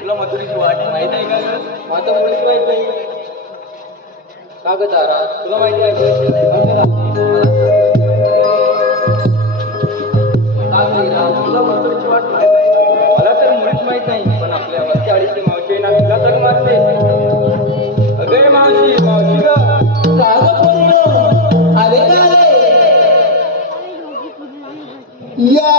तुला मथुरेची वाट माहित आहे का ग? माझं मुळीच माहित नाही. का ग तारा, तुला माहिती आहे तुला मथुरेची वाट माहित आहे? मला तर मुळीच माहित नाही. पण आपल्या वरच्या आळीची मावशी आहे ना, तिला जग मारते. अगे मावशी, मावशी ग आले का या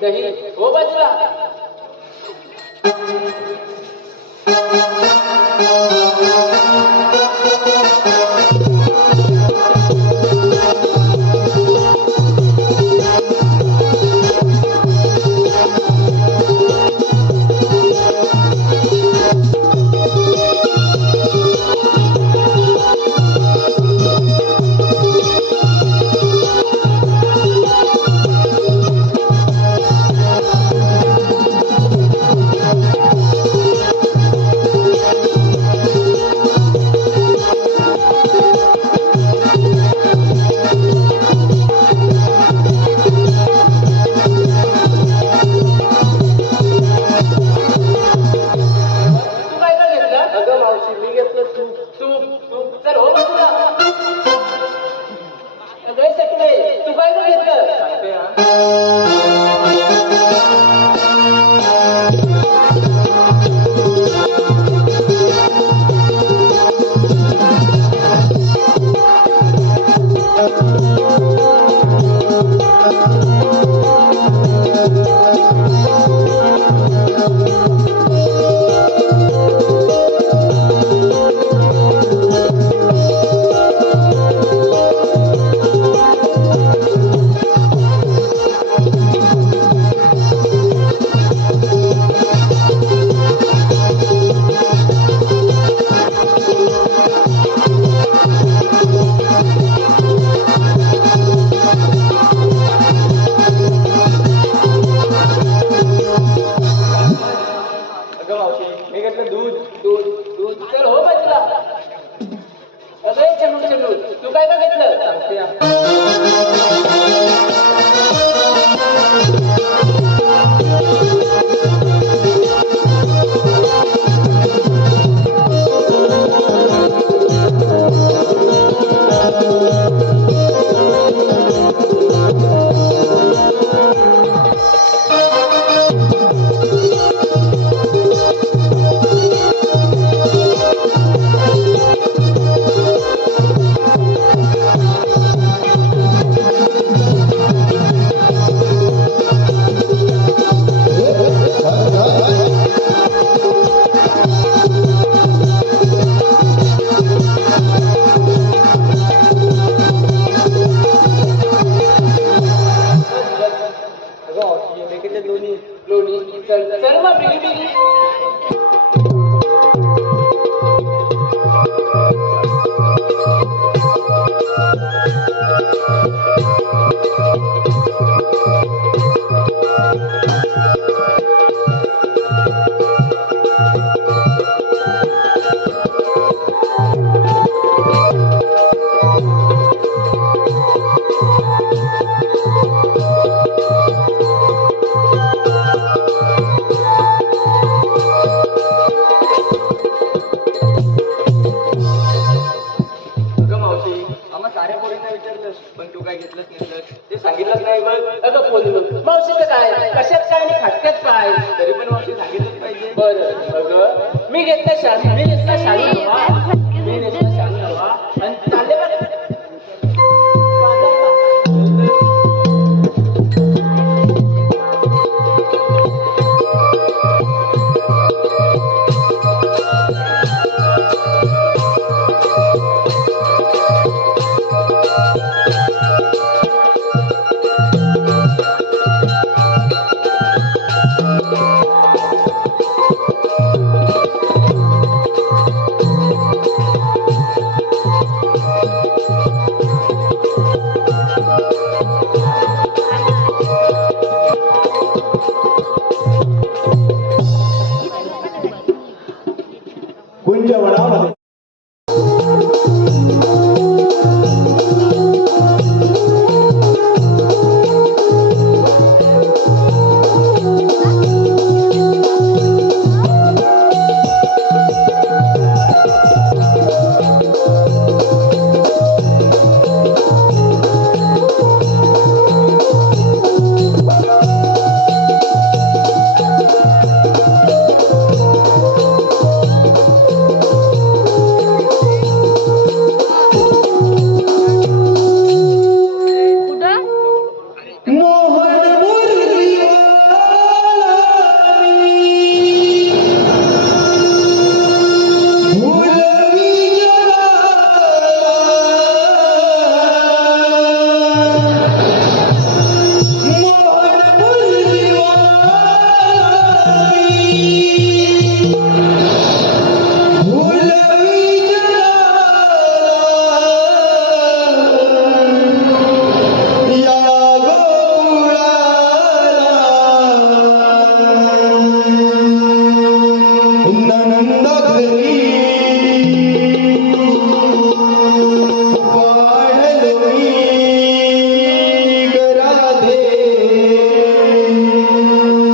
दही हो बाजूला.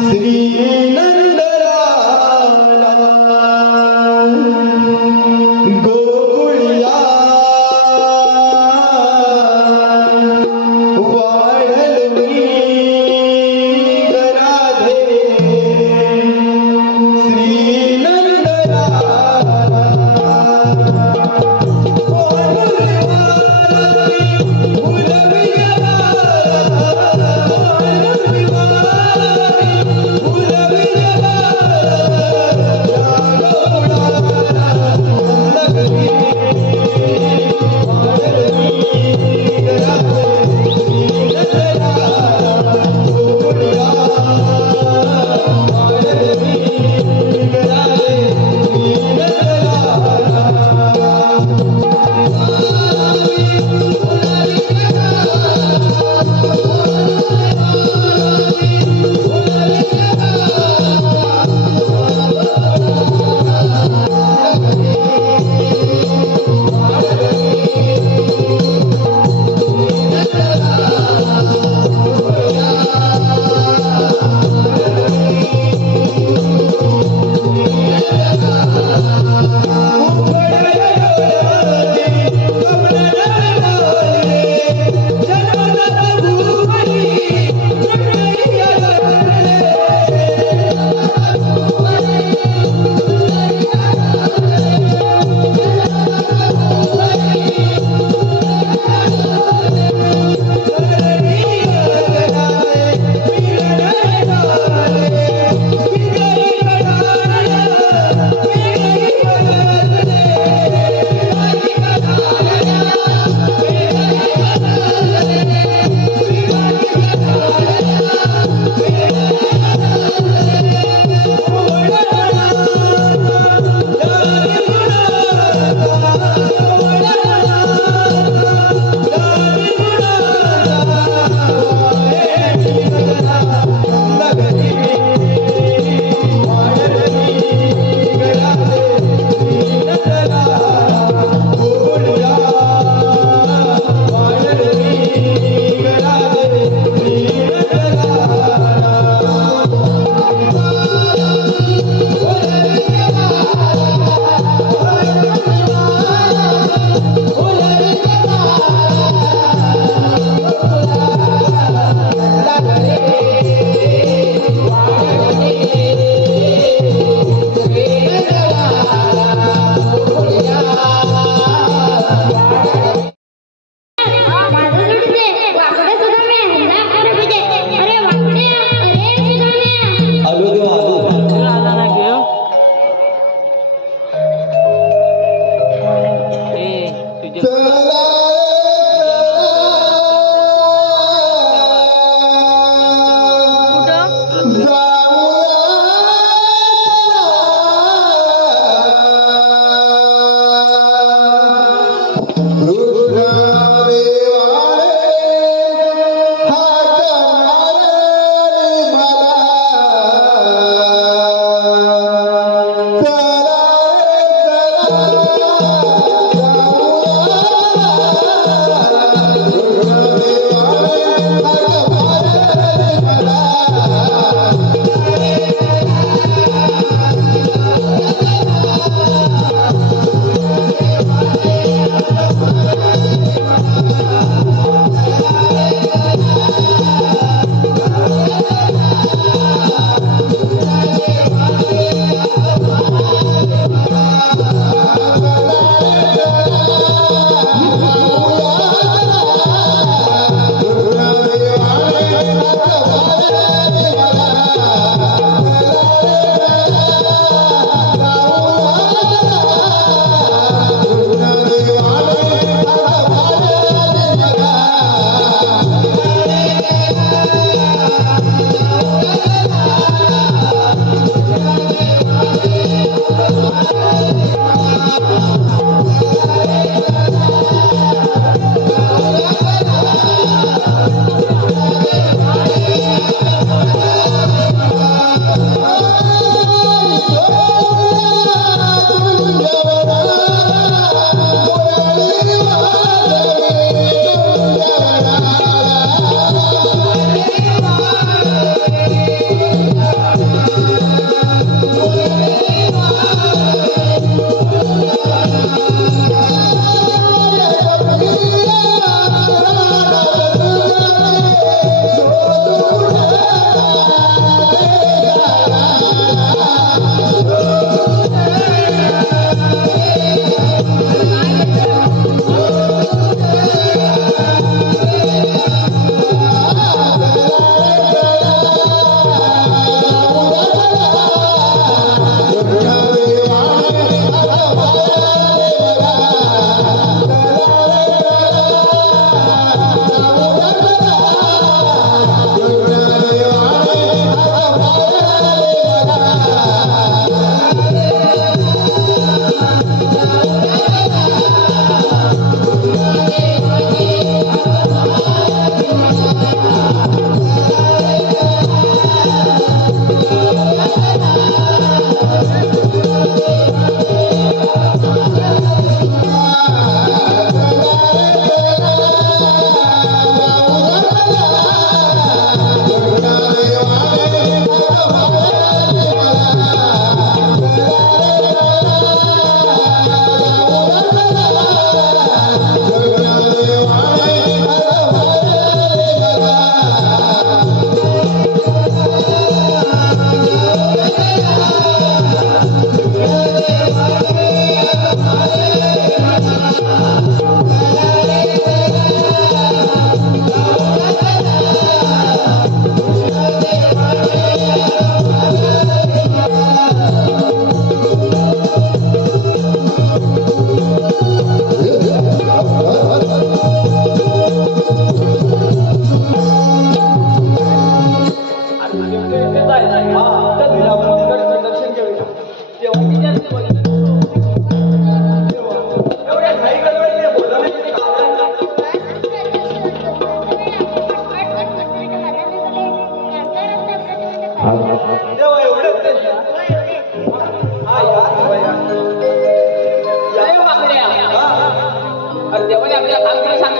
श्री नंदलाला गोकुळिया वाढलवी राधे श्री नंदलाला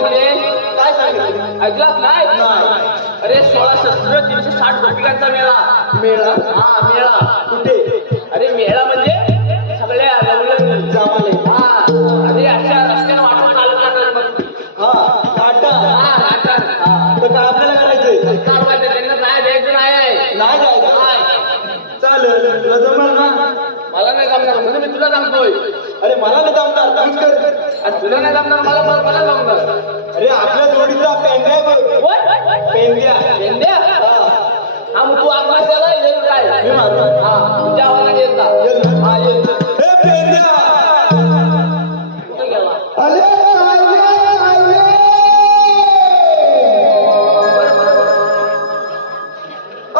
सांगितले? काय सांगितलं? ऐकलाच नाही? नाही. अरे 16 शस्त्र 360 गोपिकांचा मेळा. मेळा? हा मेळा. कुठे? अरे मेळा म्हणजे सगळ्या लवलं जमाले. हा अरे अशा रस्त्यानं वाटून चालत जातात बघ. हा नाटा. हा नाटक. हा तर काय आपल्याला करायचंय? चालवायचं त्यांना नाही द्यायचं नाही. नाही जायचं. नाही. चालेल तुला जमणार ना? मला नाही जमणार म्हणजे मी तुला सांगतोय. अरे मला नाही जमणार तूच कर. आणि तुला नाही जमणार मला जमणार. अरे आपल्या जोडीचा पेंड्या बघ. What? पेंड्या. पेंड्या? हा. हा मग तू आपला त्याला येईल काय? मी मारू. हा तुझ्या आवाजाने येत जा. येईल ना? हा येत. हे पेंड्या. कुठे गेला? अरे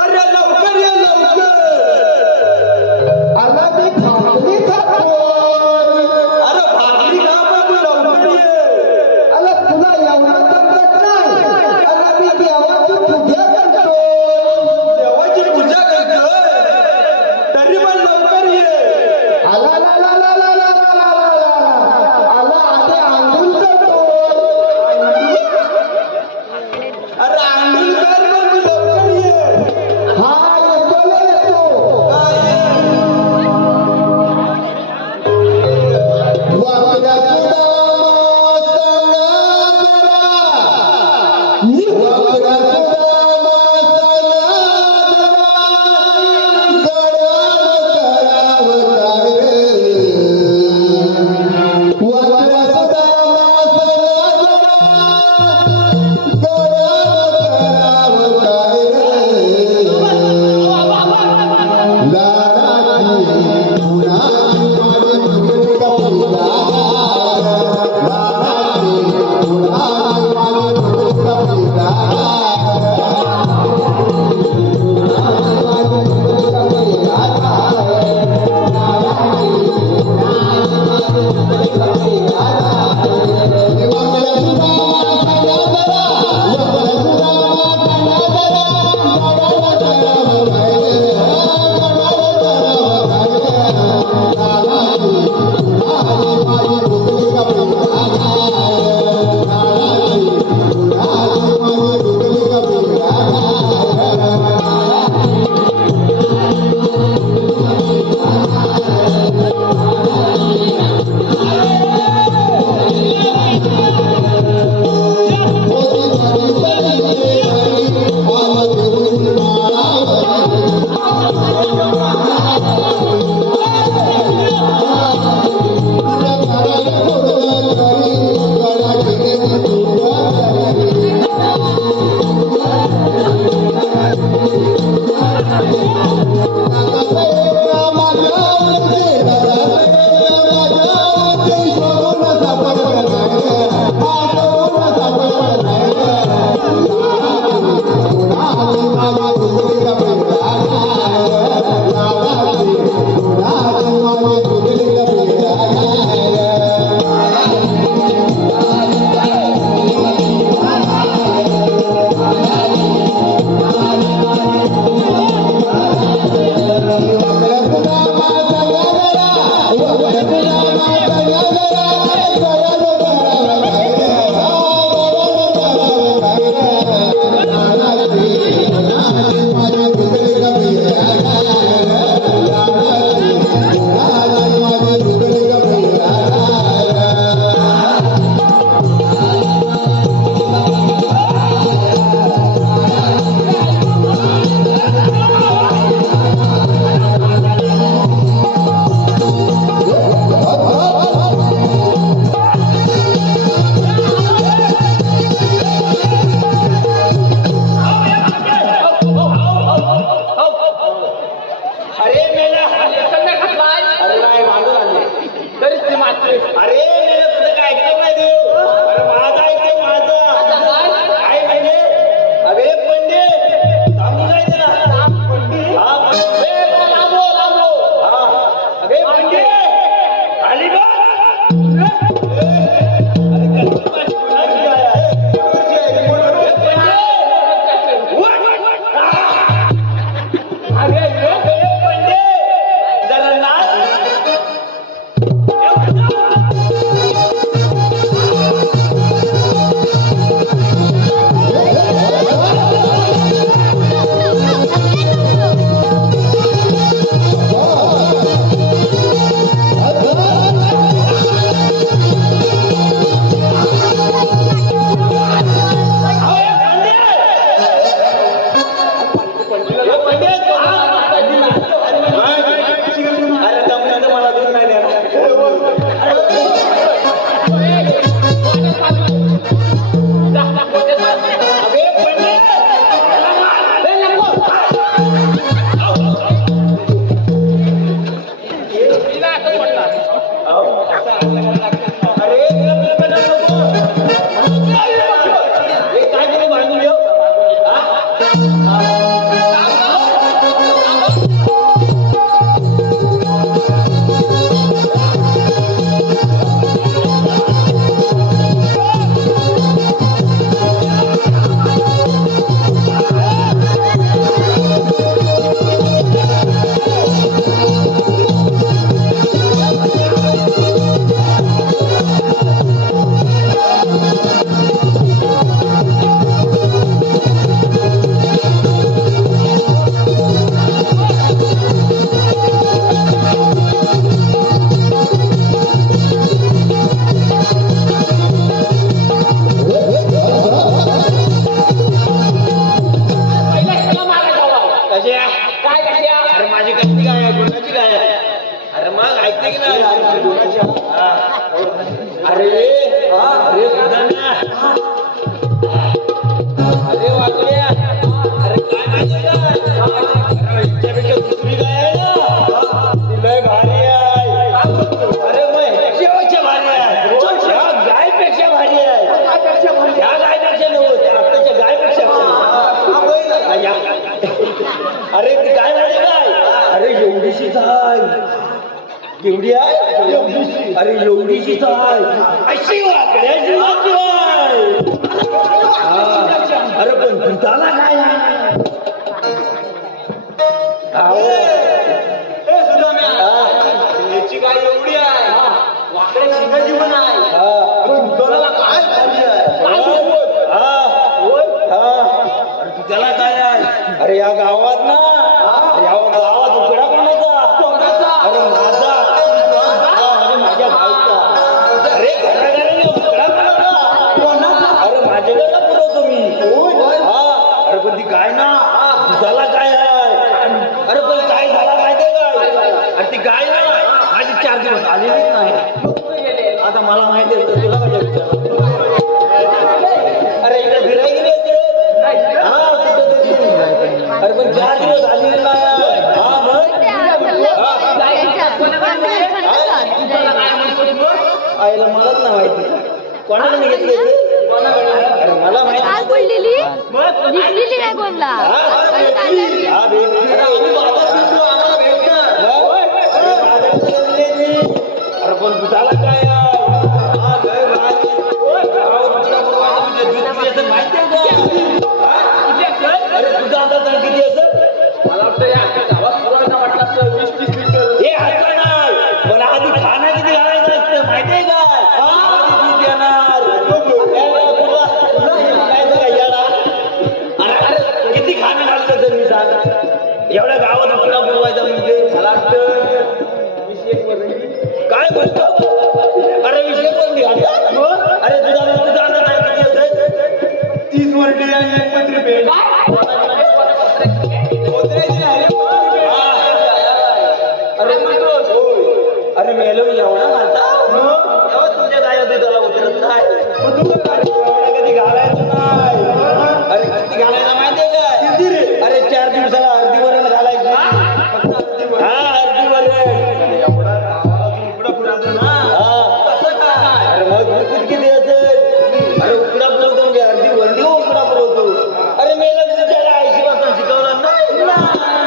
अरे लवकर ये लवकर. आला मी भाकरी खातोय. अरे भाकरी खा पण तू लवकर ये. आला तुला एवढा दमत नाही. आला मी देवाची पूजा करणार. अरे माझी कशी काय आहे गुणाची काय आहे अरे मग ऐकते की नाही अरे अरे सुधाना अरे वाकड्या अरे काय माहिती काय हिच्यापेक्षा दुसरी काय आहे ना ती लय भारी आहे अरे मग शेवटच्या भारी आहे या गायपेक्षा भारी आहे या गायपेक्षा नव्हतं आताच्या गायपेक्षा अरे ती काय माहिती काय अरे एवढीशीच आहे केवढी आहे एवढीशी अरे एवढीशीच आहे अशी वाकड्याची आहे अरे पण तुझाला काय आहे याची काय एवढी आहे वाकड्या शिंग जीवन आहे तुझाला काय भारी आहे अरे तुझ्याला काय आहे अरे या गावात ना या गावात उकडा कोणाचा अरे माझा अरे माझ्या भाईचा अरे घराघराने उकडा कोणाचा अरे माझ्याकडे पुरवतो मी अरे पण ती काय ना तुझ्याला काय आहे अरे पण काय झाला माहितीये काय अरे ती गाय ना माझी 4 दिवस आलेलीच नाही आता मला माहिती आहे तुला काय विचारलं अरे इकडे फिरायला गेली होती अरे पण 4 दिवस आलेली नाही आईला मलाच नाही माहिती कोणाकडे घेतली अरे मला माहिती पडलेली दिसलेली काय कोणला अरे पण तुझाला काय माहिती अरे तुझा अंदाज किती असं मला वाटतं या गावात पुरवठा म्हटला 20-30 लिटर हे असं नाही पण आधी खाना किती घालायचं असतं माहितीये काय आधी दूध देणार अरे किती खाणं घालतं तर मी सांग एवढ्या गावात उकडा पुरवायचा म्हणजे मला वाटतं काय म्हणतो अरे विषय पण अरे तुझा अंदाज किती असेल 30 वर्षे आणि 1 पत्री पेट अरे मेलो एवढा माझा तुमच्या गाया दुधाला उतरत नाही कधी घालायचं नाही अरे किती घालायला माहितीये काय अरे 4 दिवसाला अर्धी वरण घालायची अर्धी वरण अरे मग दूध किती असेल अरे उकडा पुरवतो म्हणजे अर्धी वरणी उकडा पुरवतो अरे मेला तुझ्याला 80 वाजता शिकवलं नाही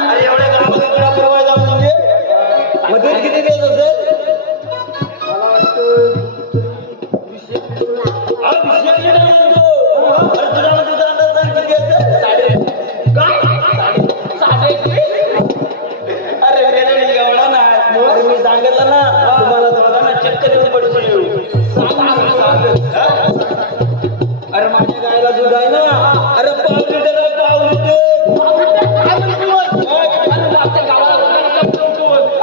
अरे एवढ्या गावात उकडा पुरवायचा म्हणजे मग दूध किती देत असेल मला वाटतं 20 लिटर म्हणतो अरे तुझ्या मध्ये अंदाज सांग किती असेल अरे मेला एवढा ना अरे मी सांगितलं ना तुम्हाला दोघांना चक्कर येऊन पडतो अरे माझ्या गायला दूध आहे ना अरे 5 लिटर आहे 5 लिटर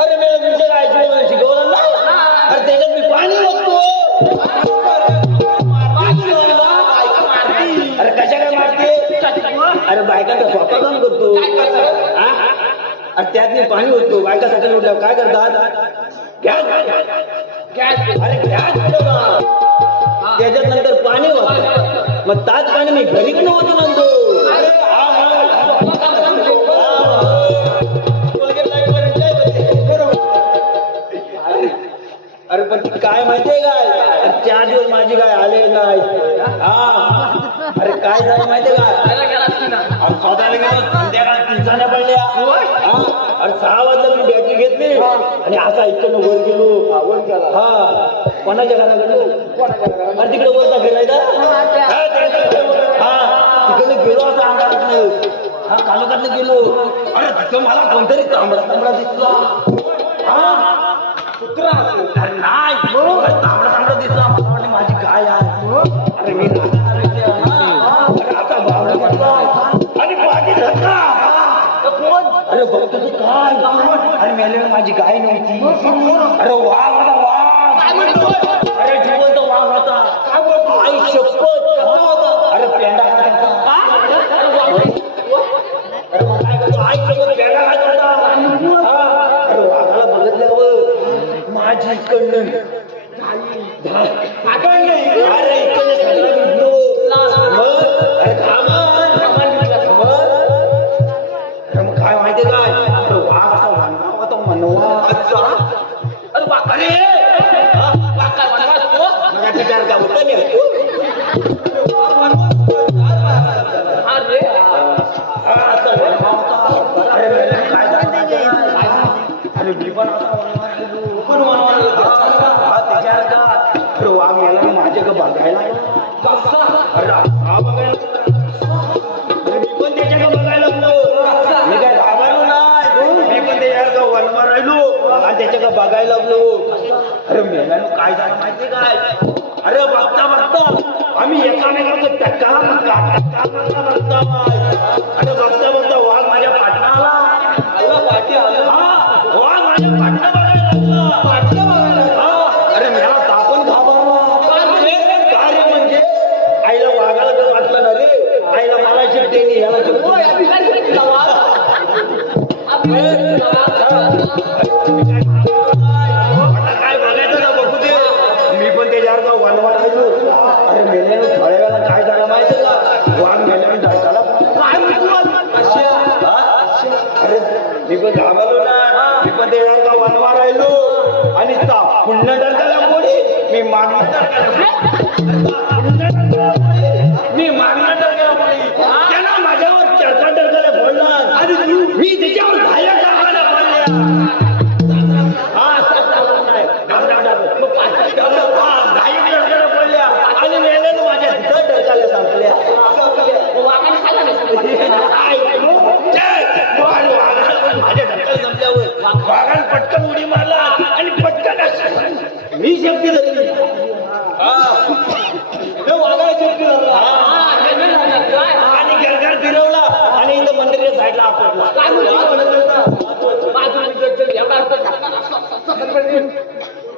अरे मी तुमच्या गायची शिकवलं ना अरे त्याच्यात मी पाणी बघतो अरे कशा काय मारते अरे बायकांचा स्वतः काम करतो अरे त्यात मी पाणी होतो बायका सकाळी उठल्यावर काय करतात अरे गॅस त्याच्यात नंतर पाणी वापरतात मग ताच पाणी मी घरी पण होतो म्हणतो अरे पण काय माहितीये काय 4 दिवस माझी गाय आले नाही अरे काय झालं माहितीये काय स्वतःला गेलो संध्याकाळ 3 झाल्या पडल्या हा. आणि 6 वाजता मी बॅटरी घेतली आणि असा इकडनं वर गेलो हा कोणाच्या घरात गेलो अरे तिकडे वरचा फिरायचा हा तिकडे गेलो असं अंगारात हा कालोखात गेलो अरे तिथं मला कोणतरी तांबडा दिसला हा कुत्रा अरे नाही तांबडा दिसला मला वाटतं माझी गाय आहे अरे मी अरे आता बाबा म्हटला आणि माझी धक्का अरे बघ तुझं काय अरे मेले माझी गाय नव्हती अरे वाघ होता वाघ अरे जिवंत वाघ होता आई शपथ अरे पेंडा खात होता अरे मग काय करतो आई शपथ पेंडा खात होता अरे वाघाला बघितल्यावर माझी कण्णन अरे इकडे सगळं भेटलो अरे मग काय माहितीये काय अरे वाघ होता मनवा अरे विचार का होता अरे मी पण वाघ मेला माझ्या का बघायला मी पण त्याच्या का बघायला लागलो मी काय घाबरलो नाही मी पण त्याच्या वनवा राहिलो आणि त्याच्या का बघायला लागलो अरे मेला काय झालं माहितीये काय अरे बघता आम्ही एकामेकाचा टक्का बघता अरे बघता वाघ माझ्या पाठला आला वाघ माझ्या पाठला बघायला लागला अरे मला तापण घाबरला कार्य म्हणजे आईला वाघाला तर वाटलं ना रे आईला मला शिकते याला काय बघायचं ना बघू दे मी पण त्याच्यावर वनवा राहिलो अरे मेल्यानं थोड्या वेळा काय झालं माहिती का वाघ मेल्यानं ढाकाला अरे मी पण घाबरलो ना मी पण त्याच्यावर वनवा राहिलो आणि पुन्हा डरकाला कोणी मी मागणं डरकाला कोणी त्याला माझ्यावर चर्चा डरकाला फोडला आणि मी त्याच्यावर भाया टाकायला पडल्या पडल्या आणि मेल्यानं माझ्या तिथं डरकाल्या संपल्या माझ्या ढक्कल संपल्यावर वाघान पटकन उडी मारला आणि पटकन मी शेपटी धरली वाघाला शेपटी धरला आणि घरघर फिरवला आणि इथं मंदिराच्या साईडला आपटला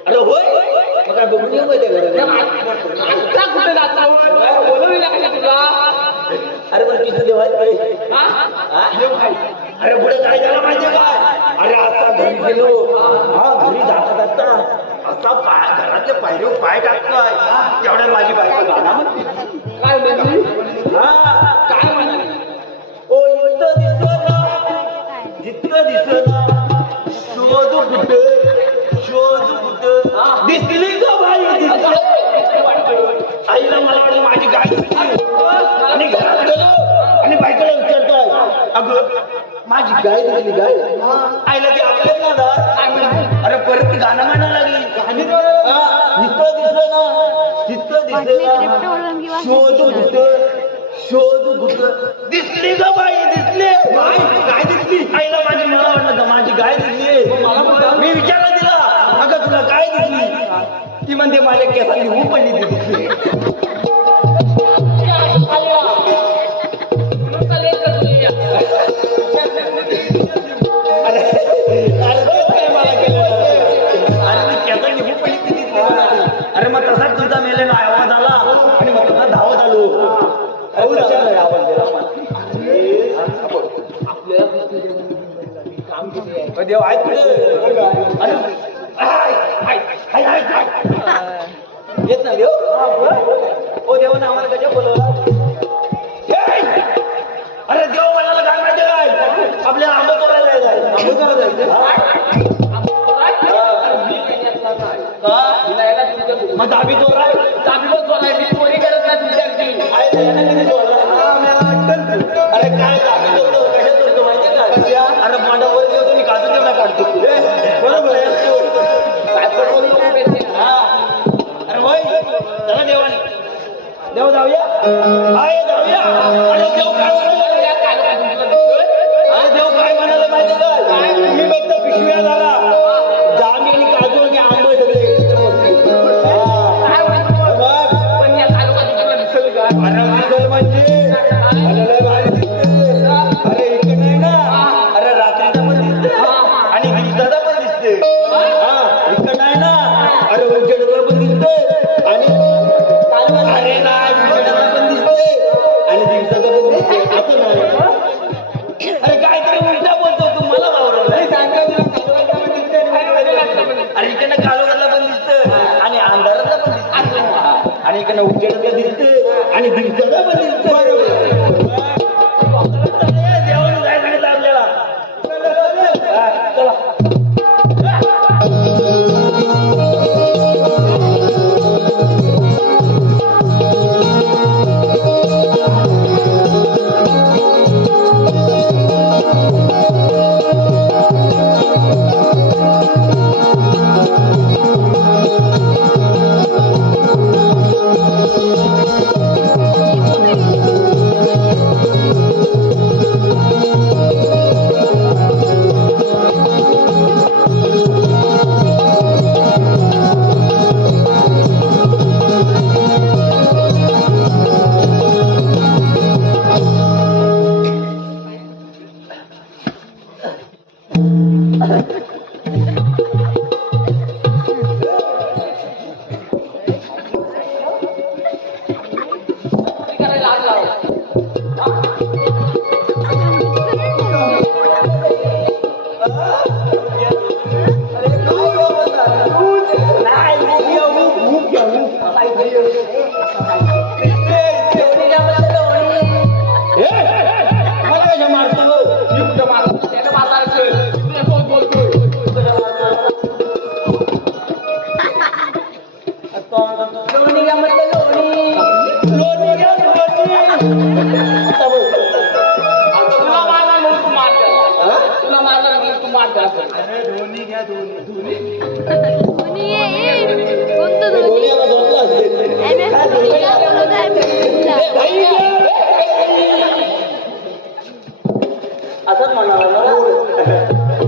अरे होय मग काय बघून येऊ माहिती अरे पण तिथं देवाय अरे पुढे काय झालं माहितीये काय अरे आता घरी गेलो घरी जाता असा घरातल्या पायरीवर पाय टाकतोय तेवढ्या माझी बायको गाणं म्हणते काय म्हणाली ओ इथं दिसलं शोध कुठे दिसली का बाई आईला मला वाटलं माझी गाय आणि घरात गेलो आणि बायकोला विचारतोय अगं माझी गाय दिसली गाय आईला ती आपल्याला ना अरे परत ती गाणं म्हणायला लागली तिथं दिसलं ना शोध कुठं दिसली का बाई दिसली गाय दिसली आईला मला वाटलं माझी गाय दिसली मी विचारलं तिला अगं तुला गाय दिसली ती म्हणते माझ्या केसांनी होऊन पडली ती दिसली अरे मग तसाच तुमचा मेले ना आवाज आला आणि मग तसा धावत आलो आवाज दिला देव आहेत पुढे येत ना देव ओ देवानं आम्हाला कशा बोलवला अरे देव म्हणाला काय माहिती काय आपल्याला आंबा तोडायला जायचं मग दाबी चोराय मी चोरी करत नाही तुमच्यासाठी अरे काय आहे जाऊया. अरे देव काय म्हणाले? अरे देव काय म्हणाले माहिती का? तुम्ही फक्त पिशव्या झाला जामी आणि काजू आणि आंबे सगळे एकत्र बसले. अरे दिसल म्हणजे अरे लय भारी दिसते. अरे इकडे नाही ना. अरे रात्रीचा पण दिसते आणि दिवसाचा पण दिसते. हा इकडे नाही ना. अरे उजेडाचा पण दिसते आणि अरे नाही उजेडाचा पण दिसते आणि दिवसाचा पण दिसते. असं नाही. अरे काहीतरी उलटा बोलतो तू मला वावरवलं. अरे इकडनं काळोखातला पण दिसतं आणि अंधारातला पण दिसतं आणि इकडनं उजेडातला दिसतं आणि दिवसाचा पण दिसतं. देवानं काय सांगितलं आपल्याला? हा, चला. असंच म्हणाला ना.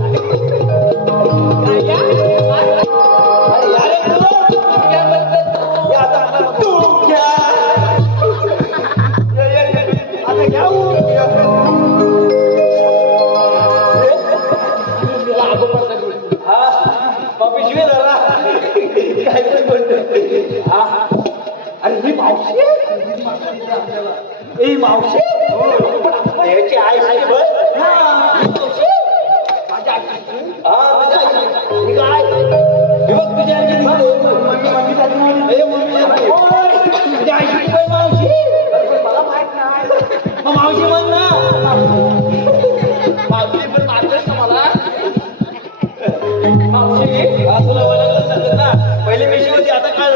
ए मावशी याची आई आहे बघ. काय बघ तुझ्या आईची तुझ्या आईची मावशी मला माहित नाही. मग मावशी म्हण ना. मावशी पण मारतेस ना मला. मावशी तुला ओळखलं सांगत ना. पहिले मेशी होती आता काय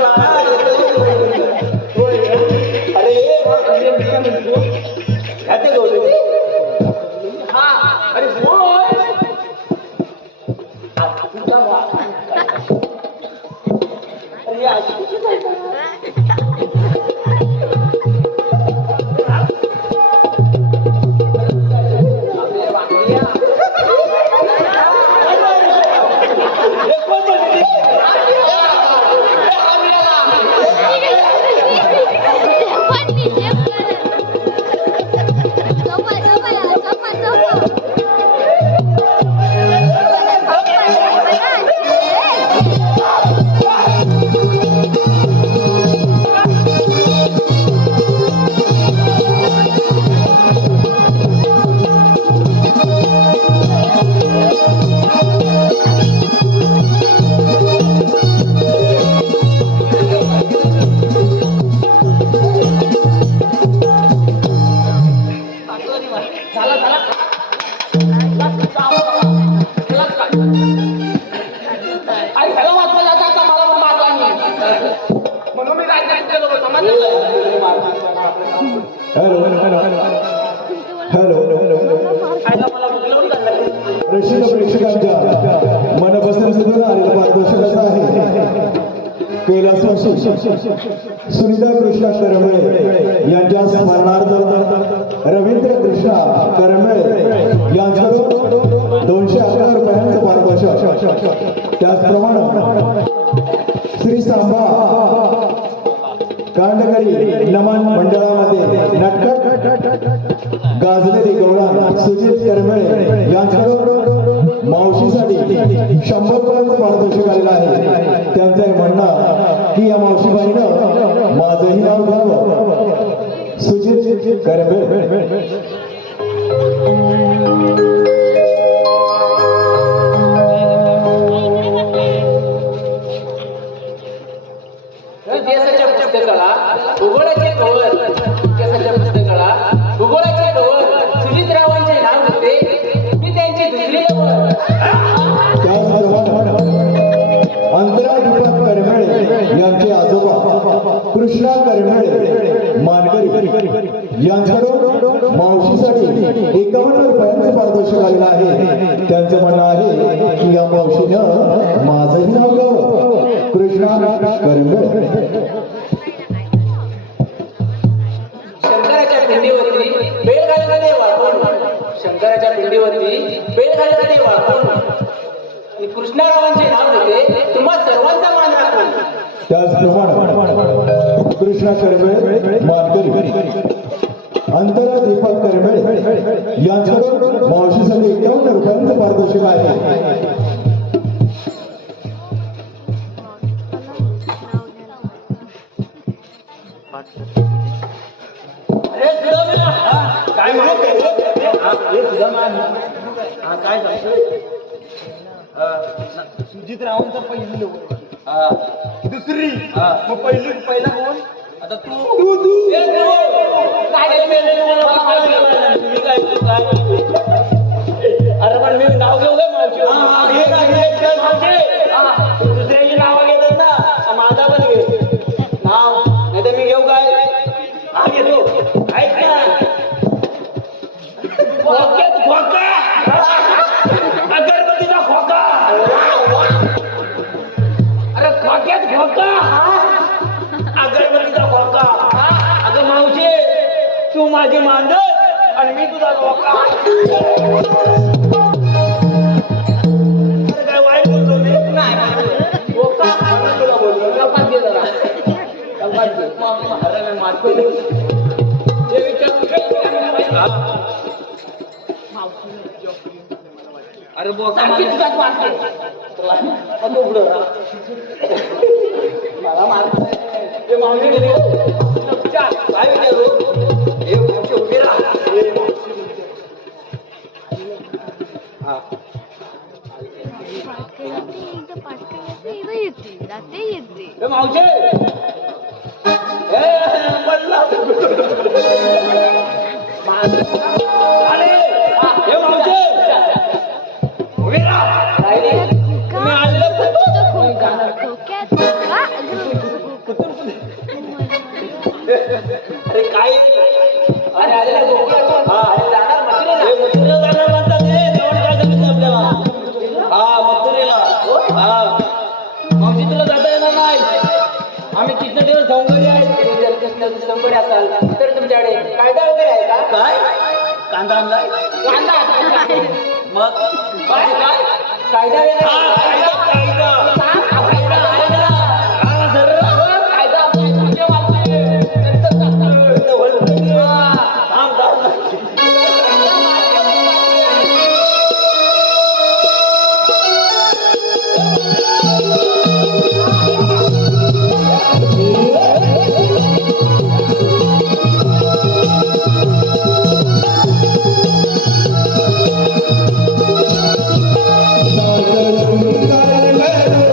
प्रेक्षकांच्या मनपसंत सुद्धा आलेला मार्गदर्शन असं आहे. कैलास याच वर्षी सुनीता कृष्णा करंबळे यांच्या स्मरणार्थ रवींद्र कृष्णा करंबळे यांच्याकडून 211 रुपयांचं पारितोषिक, त्याचप्रमाणे श्री सांबा कांडकरी नमन मंडळामध्ये नटखट गाजलेली गौडा सुजित करंबळे यांच्याकडून मावशीसाठी 100 रुपयांचं पारितोषिक आलेलं आहे. त्यांचं हे म्हणणं की या मावशीबाईनं माझंही नाव घ्यावं. सुजित करंबळे. इतिहासाच्या पुस्तकाला भूगोलाचे कवर, इतिहासाच्या पुस्तकाला भूगोलाचे कवर सुजितरावांचे नाव होते. मी त्यांची दुसरी लवर. अंतरादीपक करंबळे यांचे आजोबा कृष्णा करंबळे मानकरी यांच्याकडून मावशीसाठी 51 रुपयांचं पारितोषिक आलेलं आहे. त्यांचं म्हणणं आहे की या मावशीनं माझंही नाव घ्यावं. कृष्णा करंबळे. शंकराच्या पिंडीवरती बेळ घालणारे वाकून, शंकराच्या पिंडीवरती बेळ घालणारे वाकून कृष्णारावांचे नाव होते. तुम्हा सर्वांचा मान राखून. त्याचप्रमाणे कृष्णा करंबळे मानकरी अंतरा दीपक करंबळे यांच्याकडून मावशीसाठी 51 रुपयांचं पारितोषिक आहे. काय सुजित रावांचा पहिली दुसरी मग पहिला कोण? आता तू अरे पण मी नाव घेऊ काय मावशी? दुसऱ्याची नावं घेतात ना, माझा पण घे नाव, नाही तर मी घेऊ काय? हा घेतो. ऐक ना, खोका अगरबत्तीचा खोका. अरे खोक्यात खोका, अगरबत्तीचा खोका. अगं मावशी, तू माझी मांजर आणि मी तुझा खोका. अरे काय वाईट बोलतो मी? नाही खोका तुला बोलतो. कपात घे जरा, कपात घे. अरे मी मारतो ते विचारू काय? अरे बोका मला मारतो. ते मावशी गेली काय विचारू? हे मावशी उभी राहा. हे मावशी पडला. अरे हे मावशी उभी राहा. तुम्ही आलेलं अरे काय? अरे आलेला गोकुळाचा जाणार मथुरेला. जाणार म्हणतात हे जेवण काय करायचं आपल्याला? हा मथुरेला. हा मावशी तुला जाता येणार नाही. आम्ही किती दिवस सौंदर्य आहे. जर कृष्णाचं संबळ असाल तर तुमच्याकडे कायदा वगैरे आहे का? काय कांदा आणलाय? कांदा मग बाकी काय? कायदा वेगळा. कायदा कायदा करंबळे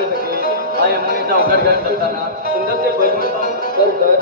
रे सगळे हा यमुनेचा अवघड करत असताना सुंदर ते बैल कर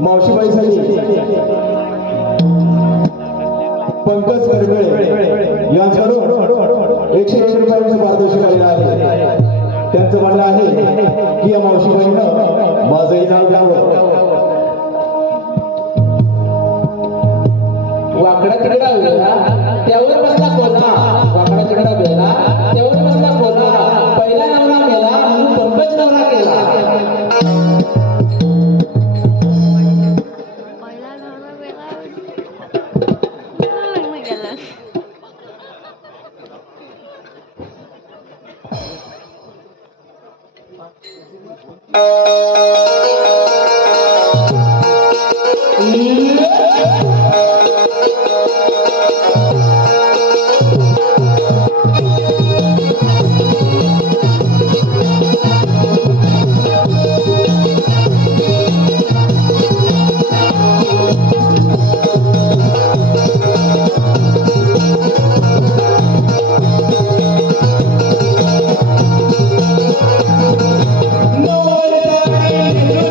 मावशीबाईसाठी पंकज करगळे यांच्याकडून 101 रुपयांचं पारितोषिक आलेलं आहे. त्यांचं म्हणणं आहे की या मावशीबाईनं माझंही नाव घ्यावं. वाकडा तिकडा वेळा त्यावर बसला कोल्हा, वाकडा तिकडा वेळा त्यावर बसला कोल्हा, पहिला नवरा मेला म्हणून पंकज नवरा केला. पहिला नवरा वेगळा मी गेला No,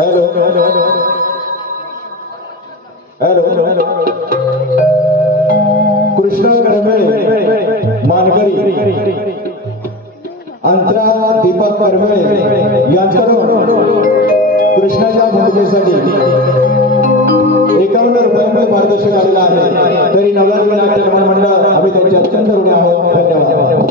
हॅलो हॅलो कृष्णा करमेळे मानकरी अंतरा दीपक करमेळे यांच्याकडून कृष्णाच्या भूमिकेसाठी 51 रुपयांचे पारितोषिक आलेलं आहे. तरी नवलारी नाट्य निर्माण मंडळ आम्ही त्यांचे अत्यंत ऋणी आहोत. धन्यवाद.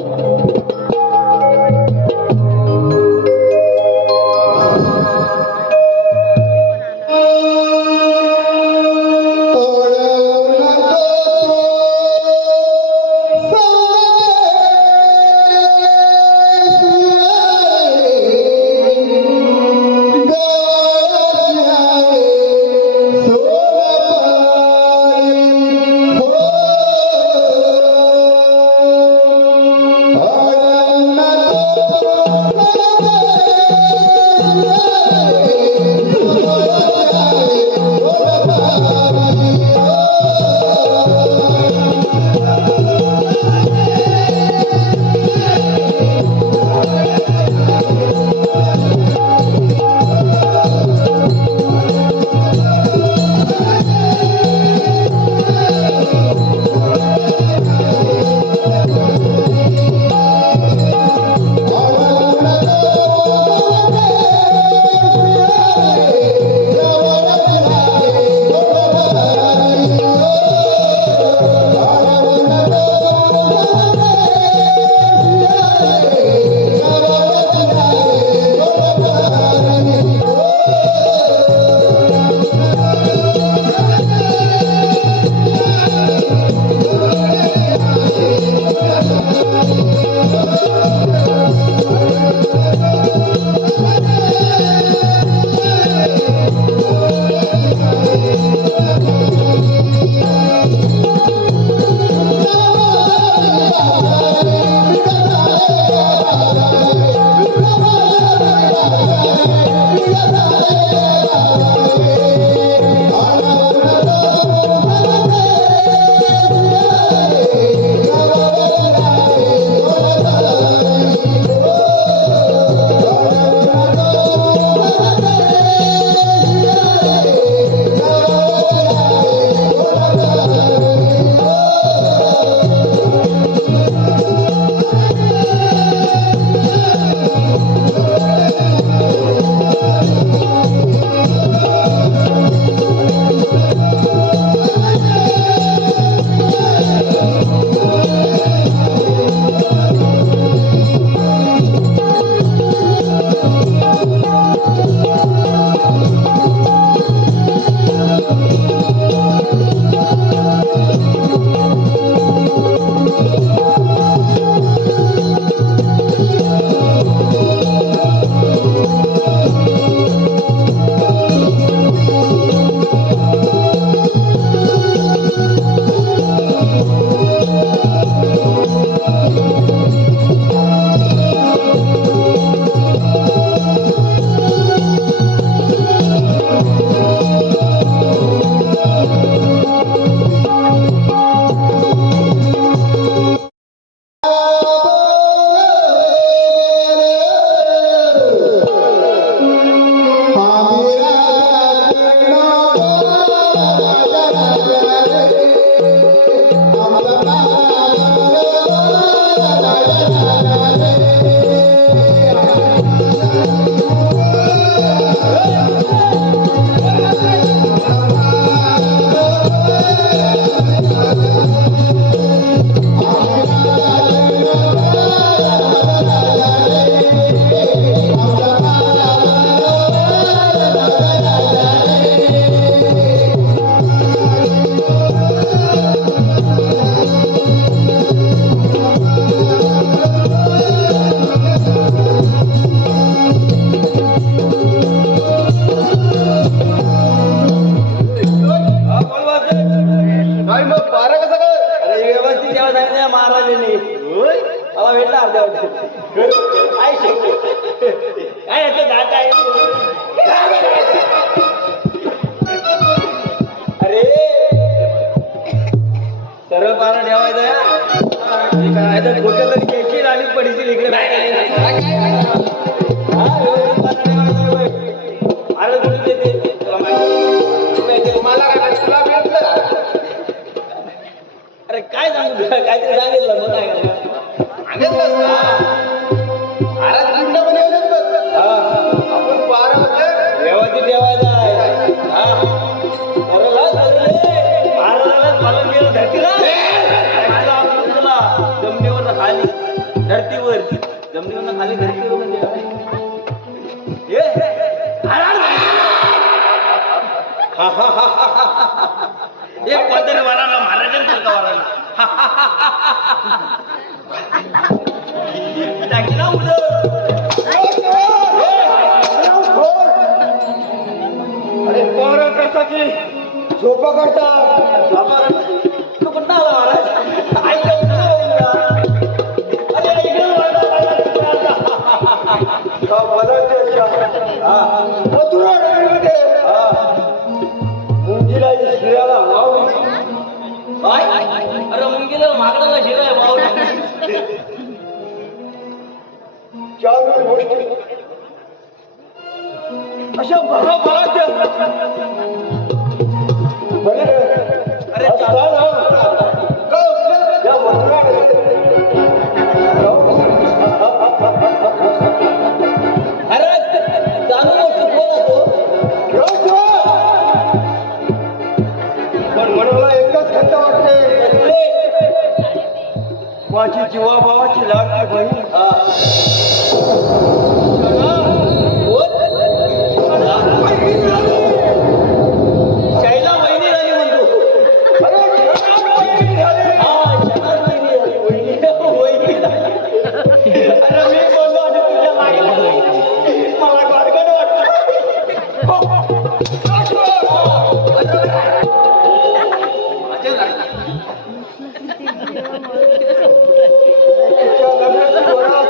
काहीतरी सांगितलं मग काय करणार? सांगितलंस ना महाराज पिंड बनवलेत बघ. आपण पारा होते देवाची देवाचा आहे हा सरला सरले महाराजाला पालन केलं धरतीला तुला जमिनीवर खाली धरतीवर जमिनीवर खाली धरतीवर म्हणजे काय? हे एक पद्धती वराला महाराजांसारखा वराला टाकी ना उडं अरे पारा करता की झोपा करता तू कुठं आला महाराज ऐकलं अरे ऐकलं मथुरा नगरीमध्ये मुंजीला शिराला वावली काय अरे मुंगीला मागडाला शिराय मावली चार गोष्टी अशा महाभारत अरे असताना या मथुरा अरे जाणून गोष्ट कोण होतो पण मनाला एकच खंत वाटते माझी जीवाभावाची लाडकी बहीण शैला वहिनी झाली म्हणतो अरे वहिनी झाली. वहिनी झाली अरे मी बोललो आणि तुझ्या मागे मला गडगड वाटतं तिच्या लग्नाची वरात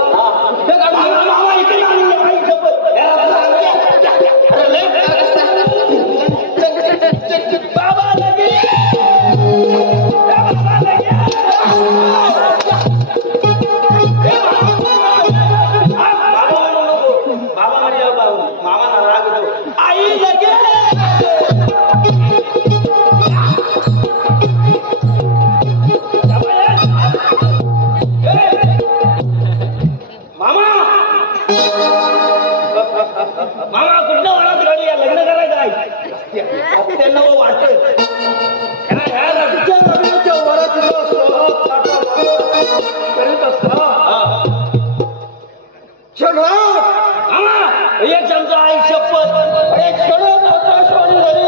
मामा कुठल्या वरात गाडी लग्न करायचं आहे त्यांना वाटत तिच्या लग्नाच्या वरातीला सोळा ताटा करीत असता क्षणात मामा एक चमचा आई शपथ अरे क्षणात आकाशवाणी झाली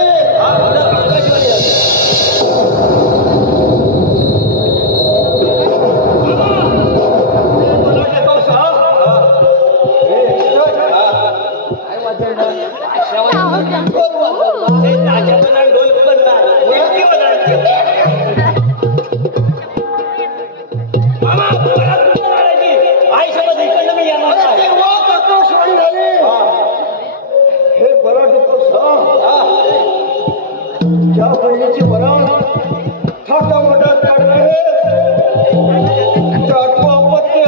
आकाशवाणी ढोल पण नाही मामा वरात कुठं काढायची आई शपथ इकडनं मी येणार नाही तेव्हाच आकाशवाणी झाली हे बलाढ्य ज्या बहिणीची वरात थाटा मोठ्यात काढणार तिचं आठवं अपत्य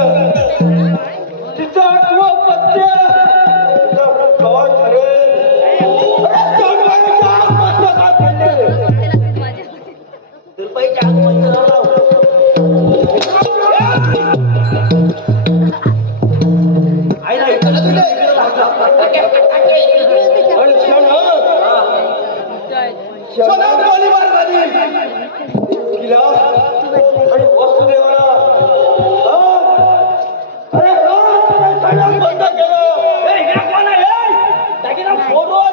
तिचं आठवं अपत्य काय ठरेल जन्माच्या आत्महत्या का केली? रुपयाच्या आत मंदिर लाव आई नाही आणि क्षणात गोळीबार झाली देवकीला आणि वसुदेवाला अरे क्षणात बंद केलं कोण आहे टाकीला फोडून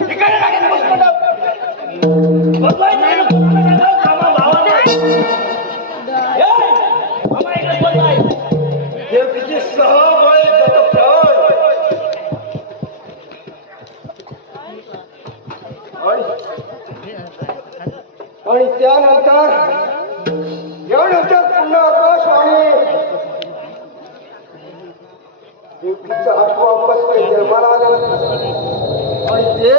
ठिकाणी टाकीत बसतो बसवायचं नाही ना कोणाला मामा भावाला मामा इकडे बंद आहे देवकीची सहबाई त्याचा प्राण आणि त्यानंतर पुन्हा आकाशवाणी देवकीचं आठवं अपत्य जन्माला आलं आणि ते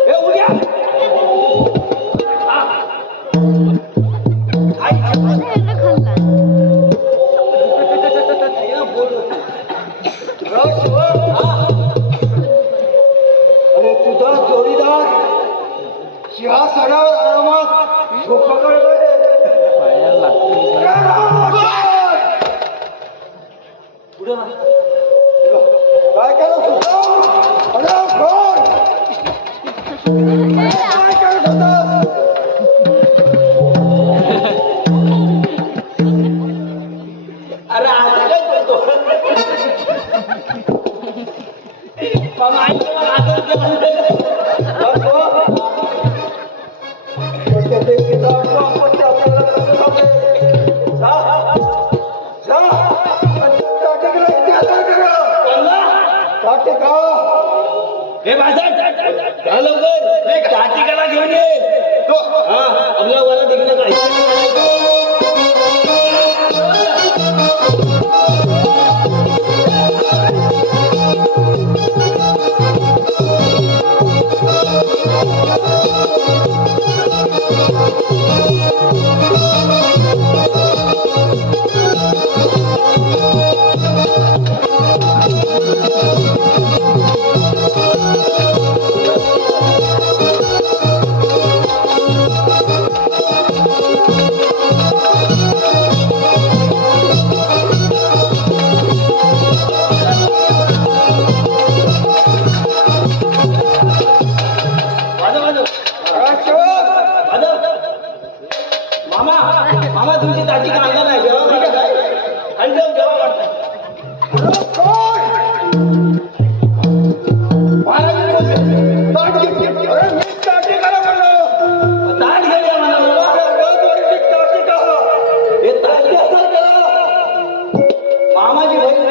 हे उद्या आई हे माझा काय लवकर काटिकाला घेऊन ये तो हा आपल्या वाला देखणं काय मामा तुमची ताजी कांदा नाही आणि जाऊ जेव्हा मामाची बहीण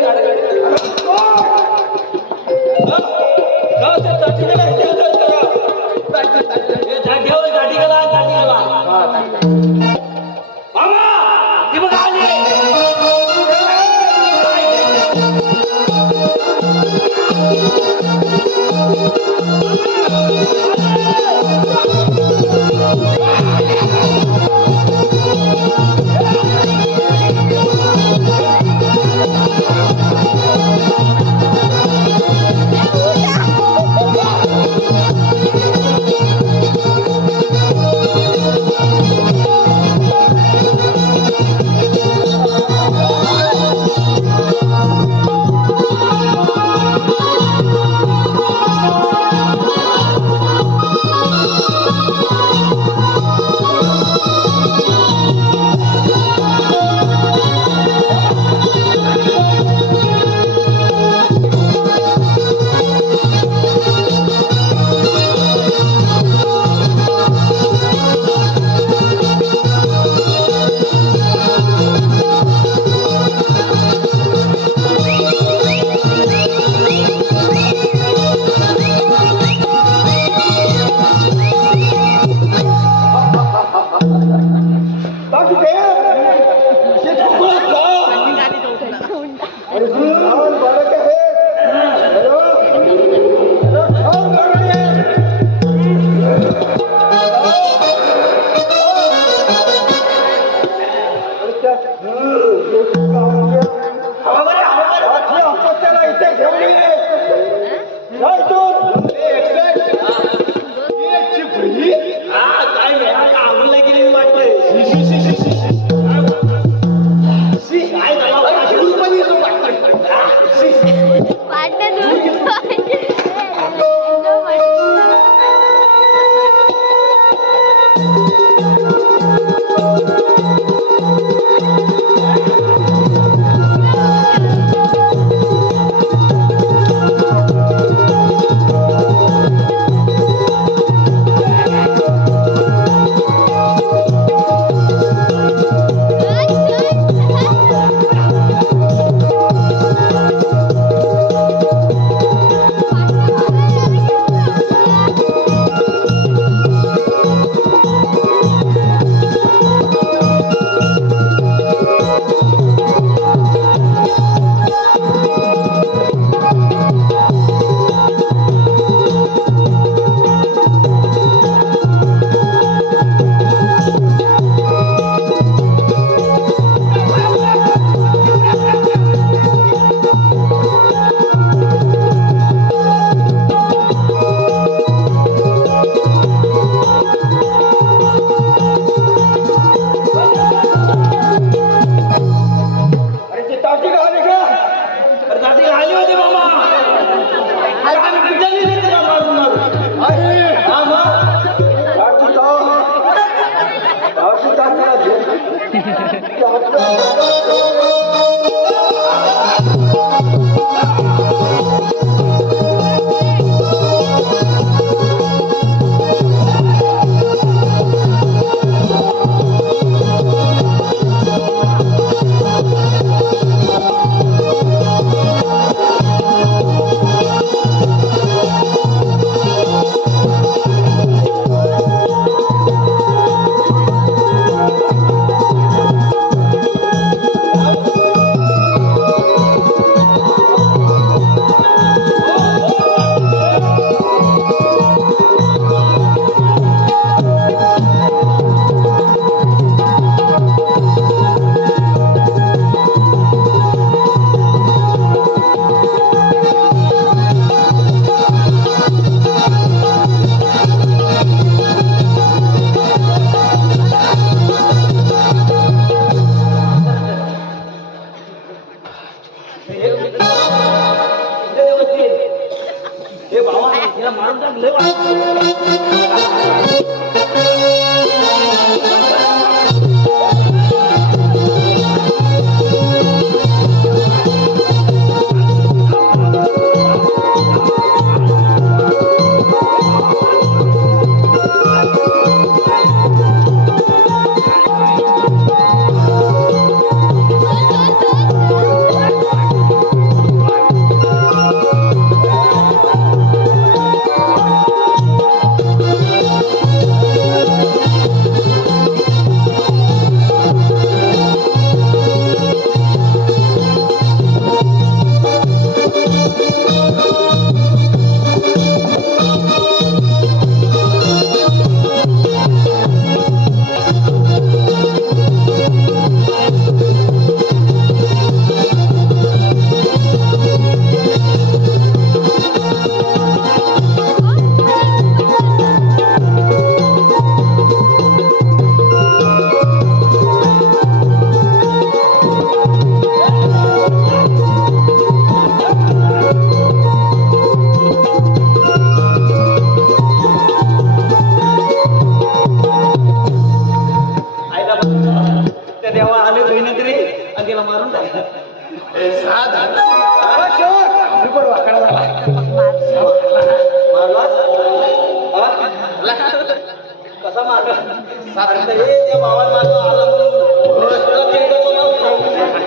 लय त्या देवा आले बहिणी रे आणि त्याला मारून टाकलं कसा मारला हे त्या भावाला मारला आला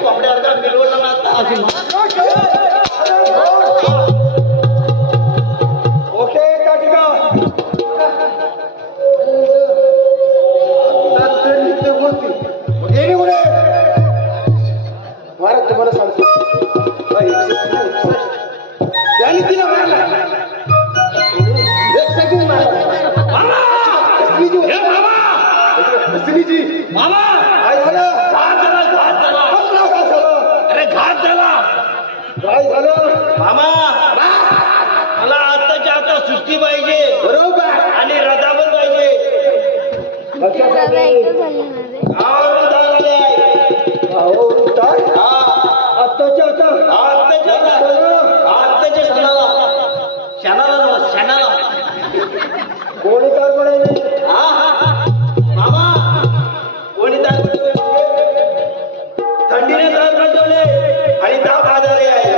कपड्या अर्धा बिलवडला मारता ओके त्या ठिकाणी महाराज तुम्हाला सांगतो त्याने तिला मारला एक सेकंड मारला मामा काय झालं अरे घात झाला काय झालं मामा मला आताच्या आता सुट्टी पाहिजे बरोबर आणि रजावर पाहिजे दादा एकटं झालं ना रे. गावावरून जाऊन आले आहे. हा आत्ताच्या आता आत्ताच्या आत्ताच्या सणाला क्षणाला नव्ह क्षणाला कोणी तार पडायला हा मामा कोणी तार थंडीने तार काढवले आणि ताप आजारी आहे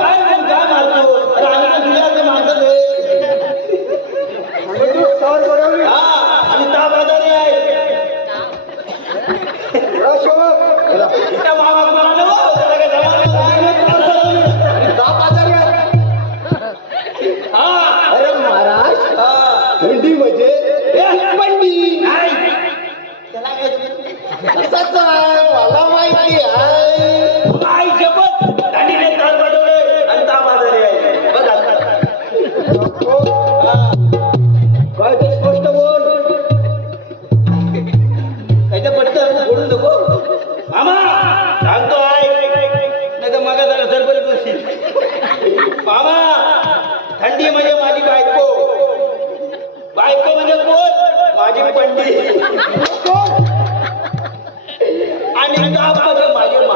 काय मारतो रांगणा जुल्या माणसं तार पडावी हा आणि ताप आजारी आहे इथं मामा म्हणाले, "हो, त्याला काय जमाना नाही." ताप आजारी आहे. हा अरे महाराज हा थंडी म्हणजे पंडी नाही असंच आहे मला माहिती आहे आई शपथ थंडीने तार वाढवले आणि ताप आजारी आहे बघ आता. काय ते स्पष्ट बोल त्याच्या पटकन बोलू नको मामा सांगतो नाही तर मग जरा सरबरी करशील मामा थंडी म्हणजे माझी बायको बायको म्हणजे कोण माझी पंडी आणि ताप म्हणजे माझे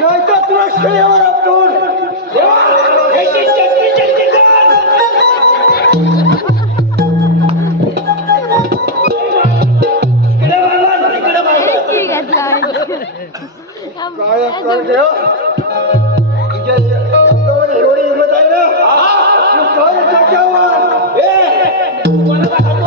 नाही तर तुला शिळेवर आपटून याची शक्ती शक्ती कर. इकडे बांधा, इकडे बांधा. ठीक आहे काय करते हो? तुझ्या शब्दावर एवढी हिंमत आहे ना? तू कर त्याच्यावर. ए, कोणाचा